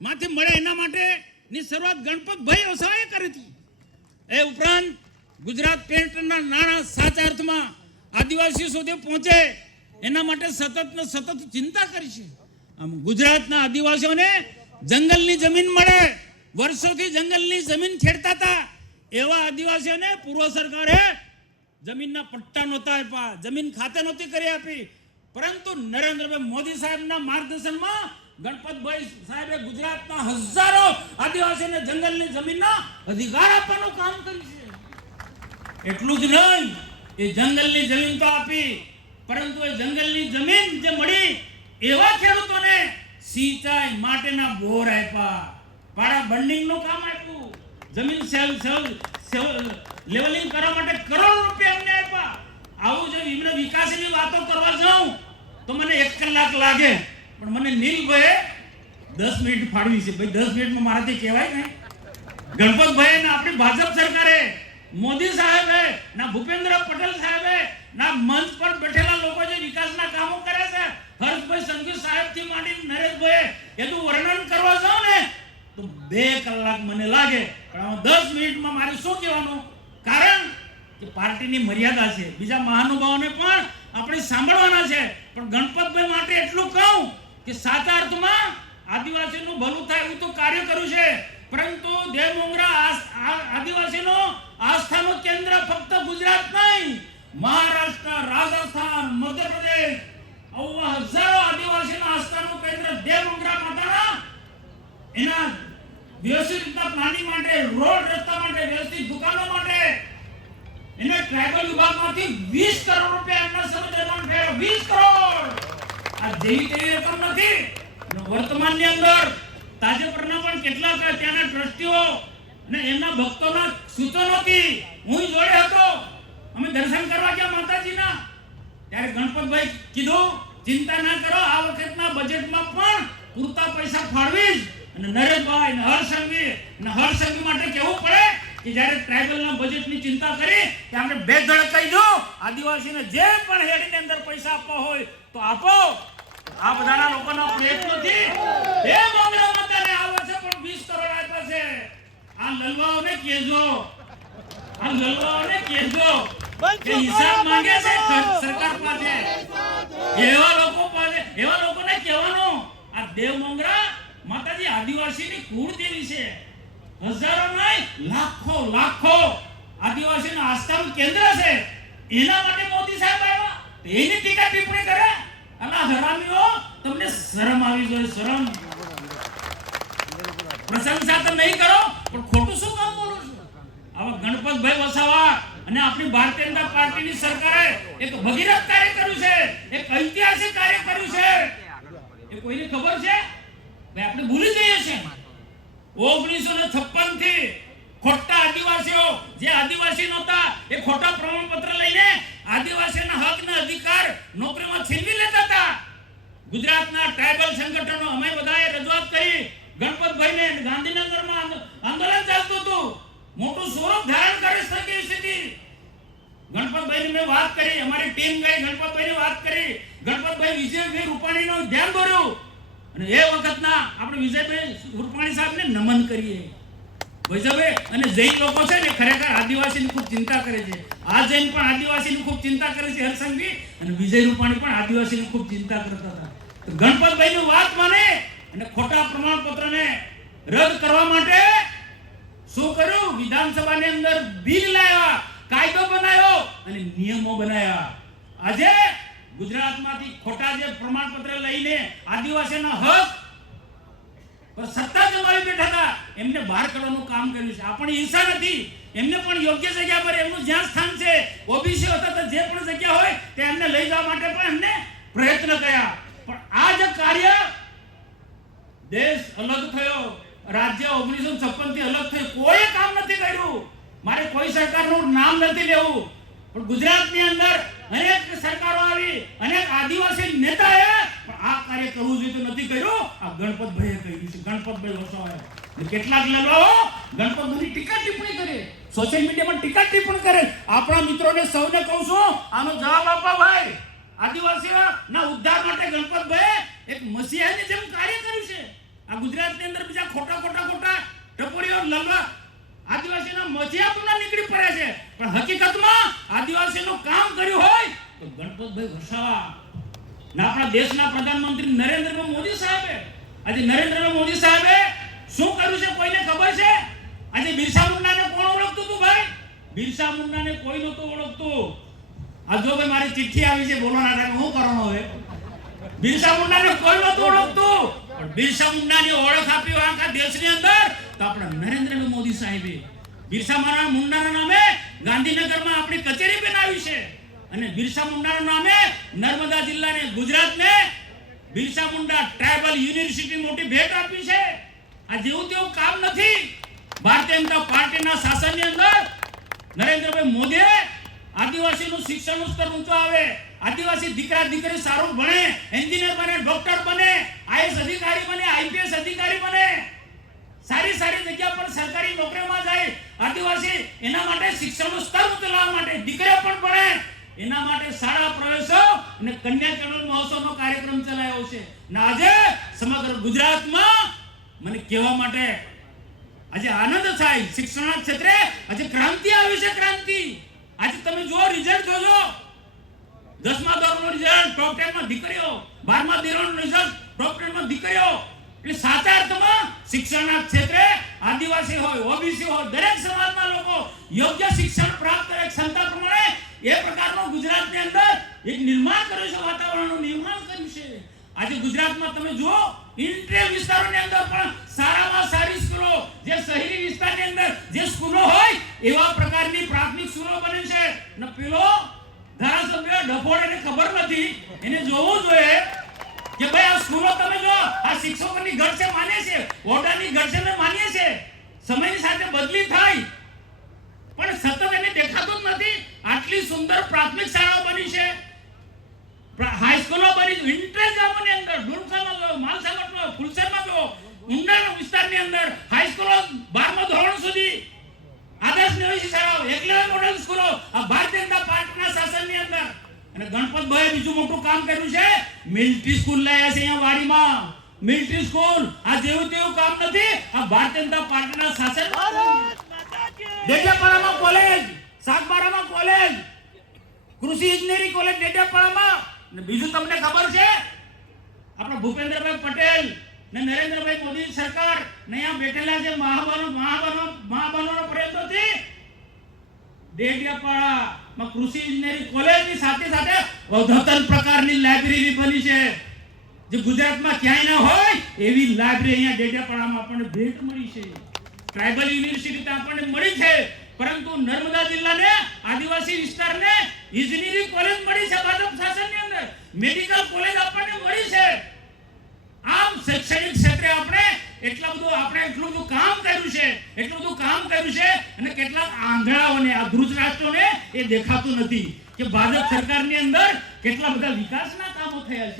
માથે મળે એના માટેની શરૂઆત ગણપતભાઈ વસાવાએ કરી હતી. એ ઉપરાંત ગુજરાત પેન્ટના નાણાં સાચા અર્થમાં આદિવાસી સુધી પહોંચે એના માટે સતત ચિંતા કરી છે. આમ ગુજરાતના આદિવાસીઓને જંગલની જમીન મળે, વર્ષોથી જંગલની જમીન ખેડતા હતા એવા આદિવાસીઓને પૂર્વ સરકારે જમીનના પટ્ટા નહોતા આપ્યા, જમીન ખાતે નહોતી કરી આપી. પરંતુ નરેન્દ્રભાઈ મોદી સાહેબના માર્ગદર્શનમાં ગણપતભાઈ સાહેબે ગુજરાતના હજારો આદિવાસીઓને જંગલની જમીનના અધિકાર આપવાનું કામ કર્યું છે. એટલું જ નહીં, એ જંગલની જમીન તો આપી, પરંતુ એ જંગલની જમીન જે મળી એવા ખેડૂતોને સિંચાઈ માટેના બોર આપ્યા, પાડા બંડિંગનું કામ આપ્યું, જમીન લેવલિંગ કરવા માટે કરોડો રૂપિયા અમને આપ્યા. આવું જો એમને વિકાસની વાતો કરવા જાઉં તો મને 1 કલાક લાગે, પણ મને નીલભાઈએ 10 મિનિટ ફાળવી છે. ભાઈ 10 મિનિટમાં મારાથી કહેવાય ને. ગણપતભાઈ ને આપણી ભાજપ સરકારે, મોદી સાહેબે ના ભૂપેન્દ્ર પટેલ સાહેબે ના મંચ પર બેઠેલા લોકો જે વિકાસના કામો કરે છે, હર્ષભાઈ સંઘવી સાહેબ થી માંડી નરેશભાઈ એનું વર્ણન કરવા જાઉં ને તો 2 કલાક મને લાગે, પણ 10 મિનિટમાં મારે શું કહેવાનું? કારણ કે પાર્ટીની મર્યાદા છે, બીજા મહાનુભાવોને પણ આપણે સાંભળવાના છે. પણ ગણપતભાઈ માટે એટલું કહું કે સાચા અર્થમાં આદિવાસીનું ભલું થાય એવું તો કાર્ય કર્યું છે. પરંતુ દેવમોગરા આદિવાસીનો આસ્થાનું કેન્દ્ર ફક્ત ગુજરાત નહીં, મહારાષ્ટ્ર, રાજસ્થાન, મધ્યપ્રદેશ આવા હજારો આદિવાસીના આસ્થાનું કેન્દ્ર દેવમોગરા માતાના એના વ્યવસ્થિત રીતના પ્લાનિંગ માટે, રોડ રસ્તા માટે, વ્યવસ્થિત દુકાનો માટે એને ટ્રાઇબલ વિભાગમાંથી 20 કરોડ રૂપિયા એમના સમયમાં ફેરવ્યા. 20 કરોડ આ જેવી તેવી રકમ નથી. વર્તમાનની અંદર તાજેતરના પણ કેટલાક ત્યાંના ટ્રસ્ટીઓ અને એમના ભક્તોના સૂચનોથી હું જોડે હતો. અમે દર્શન કરવા ગયા માતાજીના, ત્યારે ગણપતભાઈ કીધું ચિંતા ના કરો, આ વખતના બજેટમાં પણ પૂરતા પૈસા ફાળવીશ. અને નરેશભાઈ ને હર્ષસંઘવી માટે કહેવું પડે કે જ્યારે ટ્રાઇબલના બજેટની ચિંતા કરી કે આપણે 2 ધડક કહી દો, આદિવાસીને જે પણ હેડીની અંદર પૈસા આપવા હોય તો આપો. આ બધાના લોકોના પ્રયત્નોથી એ મોગરા માતાને આ વર્ષે પણ 20 કરોડ આપ્યા છે. આ લલવાઓને કહેજો કે હિસાબ માંગે છે સરકાર પાસે. એવા લોકોને કહેવાનું આ દેવ મોગરા માતાજી આદિવાસીની કુળદેવી છે. હજારો નહીં, લાખો આદિવાસીના આસ્થાનું કેન્દ્ર છે. એના માટે મોદી સાહેબ આવ્યા, એની ટીકા ટિપ્પણી કરે. અલા હરામીઓ, તમને શરમ આવી જોઈએ. શરમ. પ્રશંસા તો નહીં કરો, પણ ખોટું શું કામ બોલો છો? આવા ગણપતભાઈ વસાવા અને આપણી ભારતીય જનતા પાર્ટીની સરકારે એક ભગીરથ કાર્ય કર્યું છે, એક ઐતિહાસિક કાર્ય કર્યું છે. એ કોઈને ખબર છે? ભાઈ આપણે ભૂલી જઈએ છીએ. 1956 થી ખોટા આદિવાસીઓ જે આદિવાસી નહોતા એ ખોટા પ્રમાણપત્ર લઈને આદિવાસીના હકના અધિકાર નોકરીમાં છીનવી લેતા હતા. ગુજરાતના ટ્રાઇબલ સંગઠનો અમે બધાએ રજૂઆત કરી. ગણપતભાઈને ગાંધીનગરમાં આંદોલન ચાલતું હતું, મોટું સ્વરૂપ ધારણ કરી શકી સ્થિતિ. ગણપતભાઈની મેં વાત કરી, અમારી ટીમ ગઈ, ગણપતભાઈની વાત કરી. ગણપતભાઈ વિજયભાઈ રૂપાણીનું ધ્યાન દોર્યું અને એ વખતના આપણે વિજયભાઈ રૂપાણી સાહેબને નમન કરીએ. વિજયભાઈ અને જૈન લોકો છે ને ખરેખર આદિવાસીની ખૂબ ચિંતા કરે છે. આ જૈન પણ આદિવાસીની ખૂબ ચિંતા કરે છે, હરસંઘવી અને વિજય રૂપાણી પણ આદિવાસીની ખૂબ ચિંતા કરતા હતા. તો ગણપતભાઈની વાત માને અને ખોટા પ્રમાણપત્રને રદ કરવા માટે શું કર્યું? વિધાનસભાની અંદર બિલ લાવ્યા, કાયદો બનાવ્યો અને નિયમો બનાવ્યા. આજે ગુજરાતમાંથી ખોટા જે પ્રમાણપત્ર લઈને આદિવાસીના હક પર સત્તા જમાવી બેઠા હતા એમને બહાર કાઢવાનું કામ કર્યું છે. આપણી હિંસા નથી, એમને પણ યોગ્ય જગ્યા પર એમનું જ્યાં સ્થાન છે, ઓબીસી હતા તો જે પણ જગ્યા હોય તે એમને લઈ જવા માટે પણ એમને પ્રયત્ન કર્યા. પણ આ જે કાર્ય દેશ અલગ થયો, રાજ્ય 1956 થી અલગ થયું, કોઈ કામ નથી કર્યું. મારે કોઈ સરકારનું નામ નથી લેવું, પણ ગુજરાતની અંદર અનેક સરકારો આવી, અનેક આદિવાસી નેતાએ પણ આ કાર્ય કરવું જોઈએ તો નથી કર્યું. આ ગણપતભાઈએ કર્યું છે. ગણપતભાઈ વસાવાએ કેટલાક લગાવો ગણપતભાઈની ટીકા ટિપ્પણી કરે, સોશિયલ મીડિયામાં ટીકા ટિપ્પણી કરે. આપણા મિત્રોને સૌને કહું છું, આનો જવાબ આપવા ભાઈ. આદિવાસીઓના ઉદ્ધાર માટે ગણપતભાઈએ એક મસીહાની જેમ કાર્ય કર્યું છે. આ ગુજરાતની અંદર બીજા ખોટા ટપોરીઓ લલવા આદિવાસીના મજિયાતુના નીકળી પડે છે, પણ હકીકતમાં આદિવાસીનું કામ કર્યું હોય તો ગણપતભાઈ વસાવા ના આપણા દેશના પ્રધાનમંત્રી નરેન્દ્ર મોદી સાહેબે આજે નરેન્દ્ર મોદી સાહેબે શું કર્યું છે કોઈને ખબર છે? આજે બિરસા મુંડાને કોણ ઓળખતું હતું ભાઈ? બિરસા મુંડાને કોઈ નહોતું ઓળખતું. આ જો ભાઈ મારી ચિઠ્ઠી આવી છે બોલવાના ટાઈમે હું કરવાનો હવે? બિરસા મુંડાને કોઈ નહોતું ઓળખતું, પણ બિરસા મુંડાની ઓળખ આપી આખા દેશની અંદર તો આપણા નરેન્દ્ર મોદી સાહેબે બિરસા મુંડાના નામે ગાંધીનગરમાં આપણી કચેરી બનાવી છે અને બિરસા મુંડાના નામે નર્મદા જિલ્લાને ગુજરાતને બિરસા મુંડા ટ્રાઇબલ યુનિવર્સિટી મોટી ભેટ આપી છે. આ જેવું તેવું કામ નથી. ભારતીય જનતા પાર્ટીના શાસનની અંદર નરેન્દ્રભાઈ મોદીએ આદિવાસીનું શિક્ષણનું સ્તર ઊંચો આવે, આદિવાસી દીકરા દીકરી સારું ભણે, એન્જિનિયર બને, ડોક્ટર બને, આઈએસ અધિકારી બને, આઈપીએસ અધિકારી બને, સારી જગ્યા પર સરકારી નોકરીમાં જાય. આદિવાસી એના માટે શિક્ષણનું સ્તર ઊંચો લાવવા માટે દીકરીઓ પણ ભણે એના માટે શાળા પ્રવેશો અને કન્યા કેળવણી મહોત્સવનો કાર્યક્રમ ચલાવ્યો છે. અને આજે સમગ્ર ગુજરાતમાં મને કહેવા માટે આજે આનંદ થાય, શિક્ષણ ક્ષેત્રે આજે ક્રાંતિ આવી છે. ક્રાંતિ આજે તમે જો રિઝલ્ટ જોજો, 10મા ધોરણનું રિઝલ્ટ ટોપ 10 માં દીકરીઓ, 12મા ધોરણનું રિઝલ્ટ ટોપ 10 માં દીકરીઓ. એટલે સાચા અર્થમાં શિક્ષણના ક્ષેત્રે આદિવાસી હોય, ઓબીસી હોય, દરેક સમાજના લોકો યોગ્ય શિક્ષણ પ્રાપ્ત કરે ક્ષમતા પ્રમાણે એ પ્રકારનું ગુજરાતની અંદર એક નિર્માણ કર્યું છે, વાતાવરણનું નિર્માણ કર્યું છે. આજે ગુજરાતમાં તમે જુઓ ઇન્ટરિયર વિસ્તારોની અંદર પણ સારામાં સારી સ્કૂલો, જે શહેરી વિસ્તારની અંદર જે સ્કૂલો હોય એવા પ્રકારની પ્રાથમિક સ્કૂલો બને છે. ને પેલો ધારાસભ્ય ડફોડેને ખબર નથી, એને જોવું જોઈએ કે ભાઈ આ સ્કૂલો તમે જો આ શિક્ષકોની ઘટ છે માને છે, ઓરડાની ઘટ છે માનીએ છે, સમયની સાથે બદલી થાય પણ સતત એને દેખાતું જ નથી. આટલી સુંદર પ્રાથમિક શાળાઓ બની છે, હાઈસ્કૂલો બની, ઇન્ટરેસ્ટ ગામોની અંદર ડુરકામાં જો, માલસાગરમાં, ફુલસરમાં જો, ઊંડાના વિસ્તારની અંદર હાઈસ્કૂલો 12મા ધોરણ સુધી, આદર્શ નિવાસી શાળાઓ, એકલવ્ય મોડલ સ્કૂલો આ ભારતીય જનતા પાર્ટીના શાસનની અંદર. અને ગણપતભાઈએ બીજું મોટું કામ કર્યું છે, મિલિટરી સ્કૂલ લાયા છે અહીંયા વાડીમાં. મિલિટરી સ્કૂલ આ જેવું તેવું કામ નથી, આ ભારતીય જનતા પાર્ટીના શાસન. ડેડિયાપાડામાં કોલેજ, સાગબારામાં કોલેજ, કૃષિ ઇજનેરી કોલેજ ડેડિયાપાડામાં. ને બીજું તમને ખબર છે આપણા ભૂપેન્દ્રભાઈ પટેલ ને નરેન્દ્રભાઈ મોદી સરકાર ને અહીંયા બેઠેલા જે મહાબનો પ્રયત્નોથી ડેડિયાપાડામાં કૃષિ ઇજનેરી કોલેજની સાથે સાથે અદ્યતન પ્રકારની લાઇબ્રેરી બની છે, જે ગુજરાતમાં ક્યાંય ન હોય એવી લાઇબ્રેરી અહીંયા ડેડિયાપાડામાં આપણને ભેટ મળી છે. ટ્રાઇબલ યુનિવર્સિટી તો આપણને મળી છે, પરંતુ નર્મદા જિલ્લાને આદિવાસી વિસ્તારને ઇજનેરી કોલેજ મળી છે ભાજપ શાસનની અંદર, મેડિકલ કોલેજ આપણને મળી છે. આમ શૈક્ષણિક ક્ષેત્રે આપણે એટલું બધું કામ કર્યું છે અને કેટલાક આંધળાઓને, આ ધ્રુજરાષ્ટ્રોને એ દેખાતું નથી કે ભાજપ સરકારની અંદર કેટલા બધા વિકાસના કામો થયા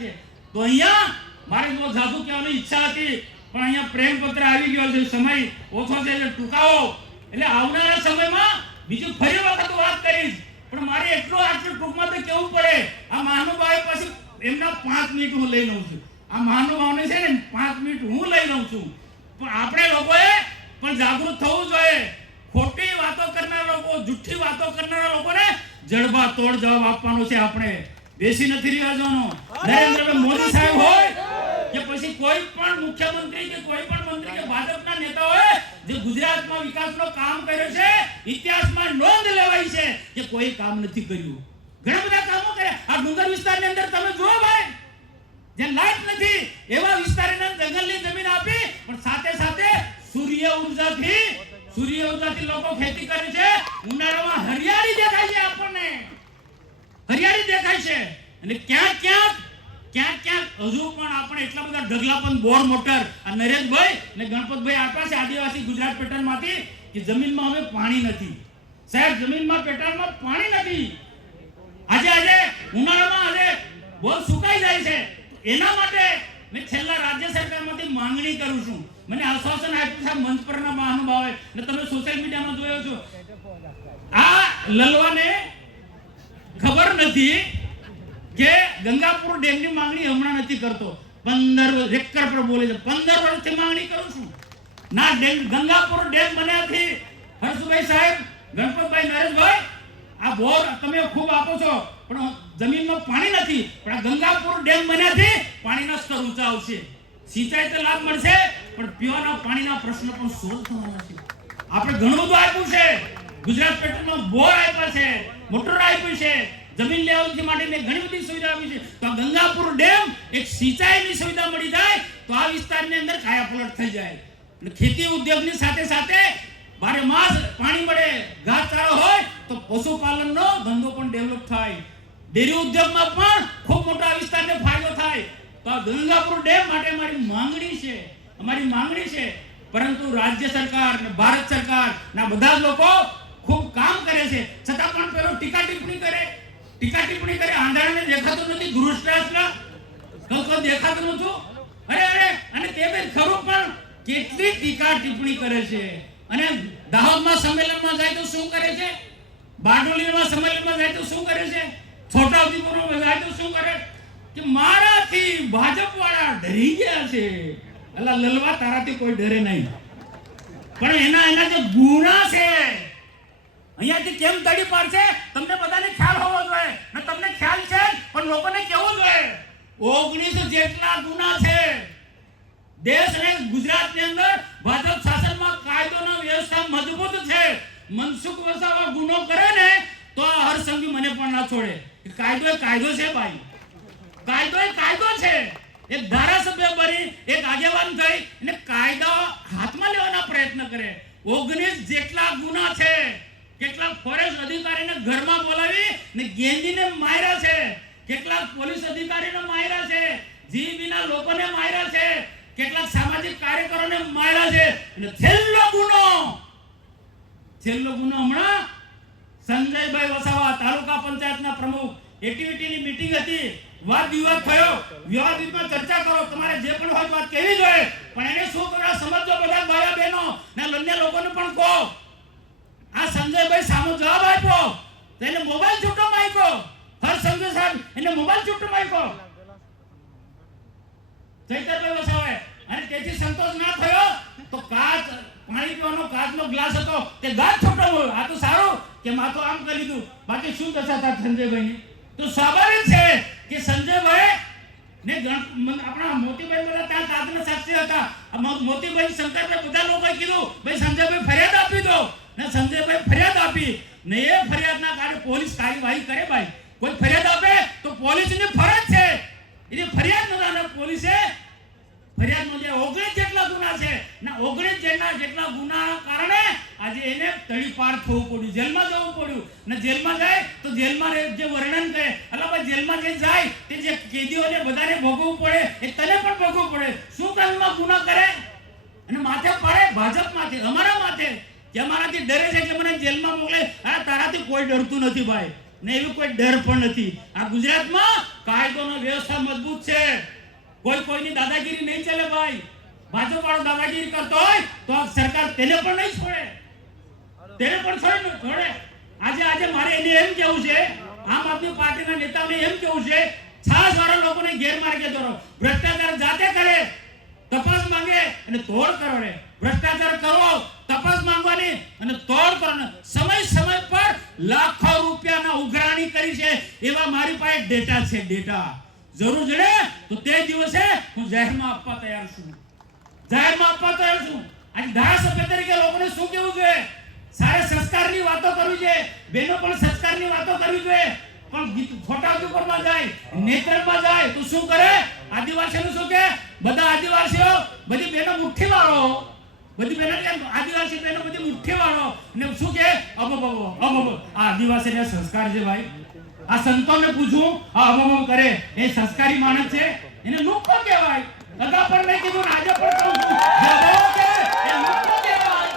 છે. તો અહીંયા મારે જો જાદુ કહેવાની ઈચ્છા હતી પણ અહીંયા પ્રેમ પત્ર આવી ગયો છે, સમય ઓછો છે એટલે ટૂંકાવો. એટલે આવનારા સમયમાં બીજું ફરી વખત વાત કરીશ, પણ મારે આટલું ટૂંકમાં તો કેવું પડે. આ મહાનુભાવ પછી એમના 5 મિનિટ હું લઈ લઉં છું. આ મહાનુભાવને છે ને 5 મિનિટ હું લઈ લઉં છું. પણ આપણે લોકોએ પણ જાગૃત થવું જોઈએ. ખોટી વાતો કરનારા લોકો, જુઠ્ઠી વાતો કરનારા લોકોને જડબા તોડ જવાબ આપવાનો છે. આપણે બેસી નથી રહ્યા જવાનો. નરેન્દ્ર મોદી સાહેબ હોય કે પછી કોઈ પણ મુખ્યમંત્રી કે કોઈ પણ મંત્રી કે ભાજપના નેતાઓએ જે ગુજરાતમાં વિકાસનો કામ કર્યો છે, ઇતિહાસમાં નોંધ લેવાય છે કે કોઈ કામ નથી કર્યું. ઘણા બધા કામો કર્યા. આ ડુંગર વિસ્તારની અંદર તમે જુઓ ભાઈ, જે લાઈટ નથી એવા વિસ્તારની જંગલની જમીન આપી, પણ સાથે સાથે સૂર્ય ઉર્જાથી લોકો ખેતી કરે છે. ઉનાળામાં હરિયાળી દેખાય છે, આપણને હરિયાળી દેખાય છે. અને ક્યાંક હજુ પણ આપણે એટલા બધા ઢગલાપન બોર મોટર આ નરેશભાઈ ને ગણપતભાઈ આપ્યા છે આદિવાસી ગુજરાત પેટર્નમાંથી કે જમીનમાં હવે પાણી નથી. સાહેબ, જમીનમાં પેટર્નમાં પાણી નથી. આજે ઉનાળામાં બોર સુકાઈ જાય છે. એના માટે મેં છેલ્લા રાજ્ય સરકારમાંથી માંગણી કરું છું. મને આશ્વાસન આપ્યું છે મંચ પરના મહાનુભાવે, ને તમે સોશિયલ મીડિયામાં જોયો છો. આ લલવાને ખબર નથી કે ગંગાપુર ડેમની માંગણી હમણાં નથી કરતો, 15 રેકર પર બોલે છે. 15 વર્ષથી માંગણી કરું છું. ના ગંગાપુર ડેમ બન્યાથી હર્ષભાઈ સાહેબ, ગણપતભાઈ, નરેશભાઈ, આ બોર તમે ખૂબ આપો છો પણ જમીનમાં પાણી નથી. પણ આ ગંગાપુર ડેમ બન્યાથી પાણીના સ્તર ઊંચા આવશે. સિંચાઈ તો લાભ મળશે પણ પીવાના પાણીના પ્રશ્ન પણ સોલ્વ થવાના છે. આપણે ઘણું બધું આપ્યું છે. ગુજરાત પેટ્રોલમાં બોર આપ્યા છે, મોટર આપ્યું છે, જમીન લેવલથી માંડીને ઘણી બધી સુવિધા આપી છે. તો આ ગંગાપુર ડેમ એક સિંચાઈની સુવિધા મળી જાય તો આ વિસ્તારની અંદર કાયાપલટ થઈ જાય. અને ખેતી ઉદ્યોગની સાથે સાથે બારે માસ પાણી મળે, ઘાસચારો હોય તો પશુપાલનનો ધંધો પણ ડેવલપ થાય. ડેરી ઉદ્યોગમાં પણ ખૂબ મોટા વિસ્તારને ફાયદો થાય. તો આ ગંગાપુર ડેમ માટે અમારી માંગણી છે. પરંતુ રાજ્ય સરકાર અને ભારત સરકાર ના બધા લોકો ખૂબ કામ કરે છે છતાં પણ પેલો ટીકા ટિપ્પણી કરે. આંધળાને દેખાતું નથી, ધ્રુષ્ટાસના કોઈ દેખાતું નતું. અરે અને તે બે ખરું પણ કેટલી ટીકા ટિપ્પણી કરે છે. અને દાહોદમાં સંમેલનમાં જાય તો શું કરે છે, બારડોલીમાં સંમેલનમાં જાય તો શું કરે છે, છોટાઉદેપુરમાં જાય તો શું કરે કે મારાથી ભાજપ વાળા ડરી ગયા છે. અલા લલવા, તારાથી કોઈ ડરે નહીં. પણ એના જે ગુના છે અહીંયાથી કેમ તડી પાડશે તમને બધાને ખ્યાલ હોવો જોઈએ. ને તમને ખ્યાલ છે પણ લોકોને કેવું જોઈએ. 19 જેટલા ગુના છે દેશ અને ગુજરાતની અંદર. ભાજપ શાસનમાં કાયદોની વ્યવસ્થા મજબૂત છે. મનસુખ વસાવા ગુનો કરે ને તો હરસંઘી મને પણ ના છોડે. કાયદો છે ભાઈ, કાયદો છે. એક ધારાસભ્ય બની, એક આગેવાન થઈ અને કાયદા હાથમાં લેવાના પ્રયત્ન કરે. 19 જેટલા ગુના છે. કેટલાક ફોરેસ્ટ અધિકારીને ઘરમાં બોલાવી ને ગેંદીને માર્યા છે. કેટલાક પોલીસ અધિકારીને માર્યા છે. જીબીના લોકોને માર્યા છે. કેટલાક સામાજિક કાર્યકરોને માર્યા છે. અને છેલ્લો ગુનો હમણાં સંજયભાઈ વસાવા, તાલુકા પંચાયતના પ્રમુખ, એટીવીટીની મીટિંગ હતી, વાદ વિવાદ થયો. વિવાદમાં ચર્ચા કરો, તમારે જે પણ હોય વાત કહેવી જોઈએ. પણ એને શું કરવા સમજો બધા ભાઈઓ બહેનો ને અન્ય લોકોને પણ કહો. આ સંજયભાઈ સામો જવાબ આપ્યો તો એને મોબાઈલ છૂટો માંગ્યો. હરસંઘ સાહેબ એને મોબાઈલ છૂટો માંગ્યો ચૈતરભાઈ વસાવાએ. અને તેથી સંતોષ ના થયો તો પાણી પીવાનો કાચનો ગ્લાસ હતો તે ગાજ છૂટો બોલ્યો. આ તો સારું કે માથું આમ કરી દીધું. બાકી શું દશા હતા સંજયભાઈની? તો સ્વાભાવિક છે કે સંજયભાઈ ને આપણા મોતીભાઈ બધા ત્યાં કાગના સાક્ષી હતા. મોતીભાઈ, શંકરભાઈ બધા લોકોએ કીધું ભાઈ સંજયભાઈ ફરિયાદ આપી દો. ને સંજયભાઈ ફરિયાદ આપી ને એ ફરિયાદના કારણે પોલીસ કાર્યવાહી કરે. ભાઈ કોઈ ફરિયાદ આપે તો પોલીસની ફરજ છે એની ફરિયાદ નોંધાવે. પોલીસે ફરિયાદ નોંધ્યા. 19 જેટલા ગુના છે ને 19 જેટલા ગુનાના કારણે આજે એને તડીપાર થવું પડ્યું, જેલમાં જવું પડ્યું. ને જેલમાં જાય તો જેલમાં જે વર્ણન કરે, અલા ભાઈ જેલમાં જે જાય તે જે કેદીઓને બધાને ભોગવવું પડે એ તને પણ ભોગવવું પડે. શું કામમાં ગુના કરે અને માથે પાડે ભાજપ માથે, અમારા માથે કે અમારાથી ડરે છે કે મને જેલમાં મોકલે. આ તારાથી કોઈ ડરતું નથી ભાઈ, ને એવું કોઈ ડર પણ નથી. આ ગુજરાતમાં કાયદોની વ્યવસ્થા મજબૂત છે. કોઈની દાદાગીરી નહીં ચાલે ભાઈ. ભાજપ વાળો દાદાગીરી કરતો હોય તો આ સરકાર તેને પણ નહીં છોડે, છોડે. આજે મારે એને એમ કેવું છે, આમ આદમી પાર્ટીના નેતાઓને એમ કેવું છે, છાસ વાળા લોકોને ગેરમાર્ગે દોરો. ભ્રષ્ટાચાર જાતે કરે, તપાસ માંગે અને તોડ કરો. રે ભ્રષ્ટાચાર કરો, તપાસ માંગવાની અને તોડ કરો. સમય પર લાખો રૂપિયાના ઉઘરાણી કરી છે એવા મારી પાસે ડેટા છે. ડેટા જરૂર જડે તો તે દિવસે હું જાહેરમાં આપવા તૈયાર છું. આજે ધારાસભ્ય તરીકે લોકોને શું કહેવું જોઈએ? સારે સંસ્કારની વાતો કરવી જોઈએ. બહેનો પણ સંસ્કારની વાતો કરવી જોઈએ. પણ છોટાઉદેપુરમાં જાય, નેત્રંગમાં જાય તો શું કરે? આદિવાસીઓનું શું કે બધા આદિવાસીઓ બધી બહેનો મુઠ્ઠી વાળો, બધી બહેનો આદિવાસી બહેનો બધી મુઠ્ઠી વાળો ને શું કે આ આદિવાસીના સંસ્કાર છે ભાઈ. આ સંતોને પૂછું, આ અમમ કરે એ સંસ્કારી માણસ છે? એને લુખ્ખો કહેવાય. અગા પણ મેં કીધું આજે પણ કહું છું, એ લુખ્ખો કહેવાય.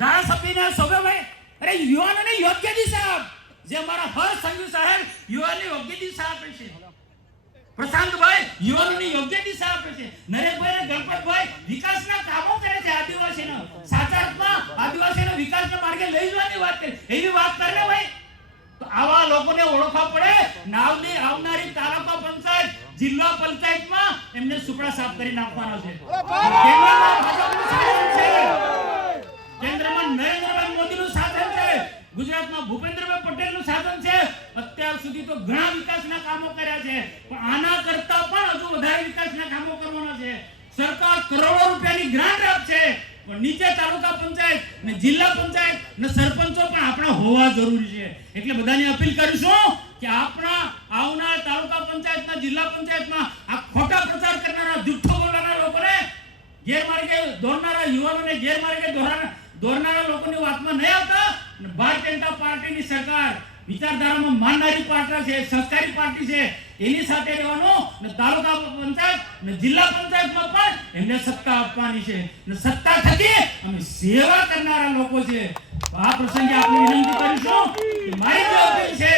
ધારાસભ્યના સભ્યભાઈ, અરે યુવાનોને યોગ્ય દિશા આપ. જે અમારા હરસંઘ સાહેબ યુવાનને યોગ્ય દિશા આપે છે. પ્રશાંતભાઈ યુવાનોની યોગ્ય દિશા આપે છે. નરેશભાઈ અને ગણપતભાઈ વિકાસના કામો કરે છે. આદિવાસીના સાચા અર્થમાં આદિવાસીના વિકાસના માર્ગે લઈ જવાની વાત કરે. એવી વાત કરે ભાઈ. તો આવા લોકોને ઓળખવા પડે. આવનારી તાલુકા પંચાયત, જિલ્લા પંચાયતમાં સુપડા સાફ કરી નાખવાના છે. કેન્દ્રમાં ભાજપનું શાસન છે, કેન્દ્રમાં નરેન્દ્રભાઈ મોદીનું શાસન છે, ગુજરાતમાં ભૂપેન્દ્રભાઈ પટેલનું શાસન છે. અત્યાર સુધી તો ઘણા વિકાસના કામો કર્યા છે, પણ આના કરતા પણ હજુ વધારે વિકાસના કામો કરવાના છે. સરકાર કરોડો રૂપિયાની ગ્રાન્ટ આપશે, પણ નીચે તાલુકા પંચાયત ને જિલ્લા પંચાયત ને સરપંચો પણ આપણા હોવા જરૂરી છે. એટલે બધાને અપીલ કરીશું કે આપણા આવનાર તાલુકા પંચાયતના જિલ્લા પંચાયતમાં આ ખોટા પ્રચાર કરનારા, જુઠ્ઠો બોલનારા લોકોને, ગેરમાર્ગે દોરનારા યુવાનોને ગેરમાર્ગે દોરનારા લોકોની વાતમાં નહીં આવતા. અને ભારતીય જનતા પાર્ટીની સરકાર વિચારધારામાં માનનારી પાર્ટી છે, સંસ્કારી પાર્ટી છે, એની સાથે રહેવાનું ને તાલુકા પંચાયત ને જિલ્લા પંચાયતમાં પણ એમને સત્તા આપવાની છે. ને સત્તા થકી અમે સેવા કરનારા લોકો છે. આ પ્રસંગે આપણે વિનંતી કરીશું કે મારી જે અપીલ છે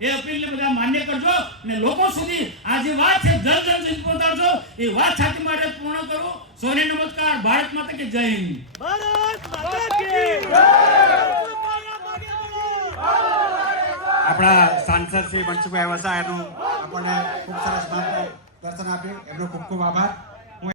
એ અપીલને બધા માન્ય કરજો અને લોકો સુધી આ જે વાત છે જન જન સુધી પહોંચાડજો. એ વાત સાથે મારે પૂર્ણ કરું. સૌને નમસ્કાર. ભારત માતા કે જય હિન્દ. ભારત માતા કી જય. આપણા સાંસદ શ્રી મનસુખભાઈ વસાવાનું આપણને ખૂબ સરસ દર્શન આપ્યું. એમનો ખૂબ ખૂબ આભાર.